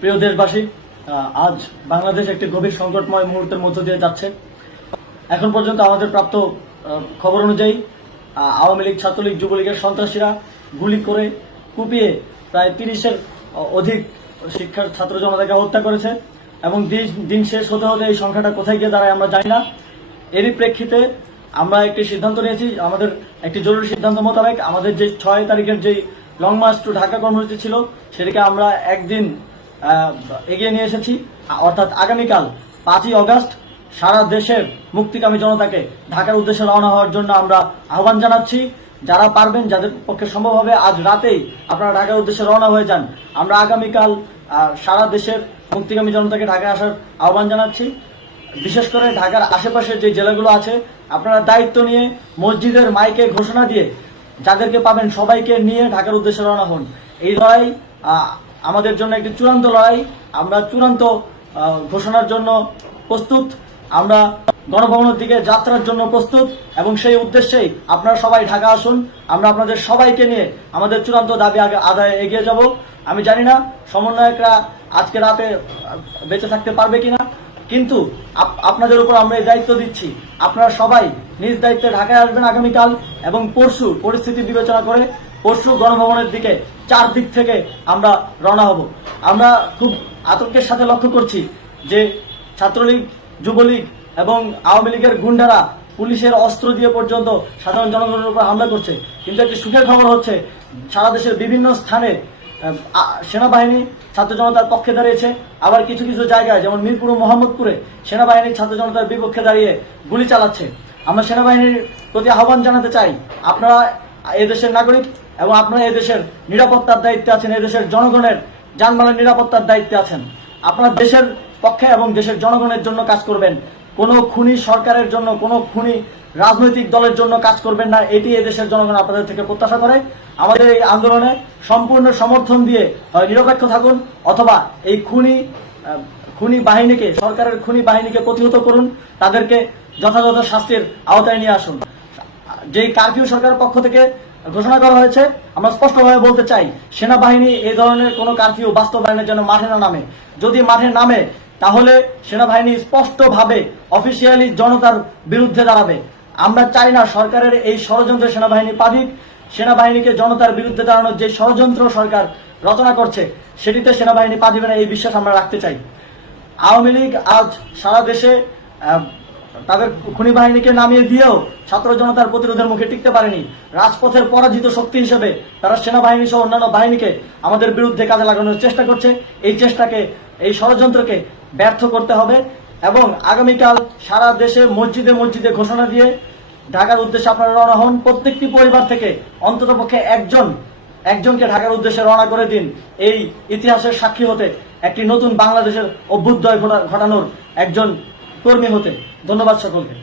প্রিয় দেশবাসী, আজ বাংলাদেশ একটি গভীর সংকটময় মুহূর্তের মধ্য দিয়ে যাচ্ছে। এখন পর্যন্ত আমাদের প্রাপ্ত খবর অনুযায়ী আওয়ামী লীগ, ছাত্রলীগ, যুবলীগের সন্ত্রাসীরা গুলি করে কুপিয়ে প্রায় 30-এর অধিক শিক্ষার ছাত্র জনতাকে হত্যা করেছে এবং দিন শেষ হতে হতে এই সংখ্যাটা কোথায় গিয়ে দাঁড়ায় আমরা জানি না। এরই প্রেক্ষিতে আমরা একটি সিদ্ধান্ত নিয়েছি, আমাদের একটি জরুরি সিদ্ধান্ত মোতাবেক আমাদের যে 6 তারিখের যে লং মার্চ টু ঢাকা কর্মসূচি ছিল সেটাকে আমরা একদিন এগিয়ে নিয়ে এসেছি। অর্থাৎ আগামীকাল 5ই অগস্ট সারা দেশের মুক্তিকামী জনতাকে ঢাকার উদ্দেশ্যে রওনা হওয়ার জন্য আমরা আহ্বান জানাচ্ছি। যারা পারবেন, যাদের পক্ষে সম্ভব হবে, আজ রাতেই আপনারা ঢাকার উদ্দেশ্যে রওনা হয়ে যান। আমরা আগামীকাল সারা দেশের মুক্তিকামী জনতাকে ঢাকায় আসার আহ্বান জানাচ্ছি। বিশেষ করে ঢাকার আশেপাশের যে জেলাগুলো আছে, আপনারা দায়িত্ব নিয়ে মসজিদের মাইকে ঘোষণা দিয়ে যাদেরকে পাবেন সবাইকে নিয়ে ঢাকার উদ্দেশ্যে রওনা হন। এই লড়াই আমাদের জন্য একটি চূড়ান্ত লড়াই। আমরা চূড়ান্ত ঘোষণার জন্য প্রস্তুত, আমরা গণভবনের দিকে যাত্রার জন্য প্রস্তুত এবং সেই উদ্দেশ্যেই আপনারা সবাই ঢাকা আসুন। আমরা আপনাদের সবাইকে নিয়ে আমাদের চূড়ান্ত দাবি আদায়ে এগিয়ে যাব। আমি জানি না সমন্বয়করা আজকে রাতে বেঁচে থাকতে পারবে কিনা, কিন্তু আপনাদের উপর আমরা এই দায়িত্ব দিচ্ছি। আপনারা সবাই নিজ দায়িত্বে ঢাকায় আসবেন আগামীকাল এবং পরশু পরিস্থিতি বিবেচনা করে পরশু গণভবনের দিকে 4 দিক থেকে আমরা রওনা হব। আমরা খুব আতঙ্কের সাথে লক্ষ্য করছি যে ছাত্রলীগ, যুবলীগ এবং আওয়ামী লীগের গুন্ডারা পুলিশের অস্ত্র দিয়ে পর্যন্ত সাধারণ জনগণের উপর হামলা করছে। কিন্তু একটি সুখের খবর হচ্ছে, সারা দেশের বিভিন্ন স্থানে সেনাবাহিনী ছাত্র জনতার পক্ষে দাঁড়িয়েছে। আবার কিছু কিছু জায়গায় যেমন মিরপুর ও মোহাম্মদপুরে সেনাবাহিনী ছাত্র জনতার বিপক্ষে দাঁড়িয়ে গুলি চালাচ্ছে। আমরা সেনাবাহিনীর প্রতি আহ্বান জানাতে চাই, আপনারা এদেশের নাগরিক এবং আপনারা এদেশের নিরাপত্তার দায়িত্বে আছেন, এদেশের জনগণের যানবাহনের নিরাপত্তার দায়িত্বে আছেন। আপনারা দেশের পক্ষে এবং দেশের জনগণের জন্য কাজ করবেন। কোনো খুনি সরকারের জন্য, কোনো খুনি রাজনৈতিক দলের জন্য কাজ করবেন না। এটি এদেশের জনগণ আপনাদের থেকে প্রত্যাশা করে। আমাদের এই আন্দোলনে সম্পূর্ণ সমর্থন দিয়ে হয় নিরপেক্ষ থাকুন, অথবা এই খুনি বাহিনীকে, সরকারের খুনি বাহিনীকে প্রতিহত করুন, তাদেরকে যথাযথ শাস্তির আওতায় নিয়ে আসুন। যেই কারফিউ সরকারের পক্ষ থেকে ঘোষণা করা হয়েছে, আমরা স্পষ্টভাবে বলতে চাই, সেনাবাহিনী এই ধরনের কোনো কারফিউ বাস্তবায়নের জন্য মাঠে না নামে। যদি মাঠে নামে তাহলে সেনাবাহিনী স্পষ্টভাবে অফিসিয়ালি জনতার বিরুদ্ধে দাঁড়াবে। আমরা চাই না সরকারের এই ষড়যন্ত্র সেনাবাহিনী পা দিক। সেনাবাহিনীকে জনতার বিরুদ্ধে দাঁড়ানোর যে ষড়যন্ত্র সরকার রচনা করছে সেটিতে সেনাবাহিনী পা দিবে না, এই বিশ্বাস আমরা রাখতে চাই। আওয়ামী লীগ আজ সারা দেশে তাদের খুনি বাহিনীকে নামিয়ে দিয়েও ছাত্র জনতার প্রতিরোধের মুখে টিকতে পারেনি। রাজপথের পরাজিত শক্তি হিসেবে তারা সেনাবাহিনী সহ অন্যান্য বাহিনীকে আমাদের বিরুদ্ধে কাজে লাগানোর চেষ্টা করছে। এই চেষ্টাকে, এই ষড়যন্ত্রকে ব্যর্থ করতে হবে এবং আগামীকাল সারা দেশে মসজিদে মসজিদে ঘোষণা দিয়ে ঢাকার উদ্দেশ্যে আপনারা রওনা হন। প্রত্যেকটি পরিবার থেকে অন্ততপক্ষে একজনকে ঢাকার উদ্দেশ্যে রওনা করে দিন, এই ইতিহাসের সাক্ষী হতে, একটি নতুন বাংলাদেশের অভ্যুদয় ঘটানোর একজন কর্মী হতে। ধন্যবাদ সকলকে।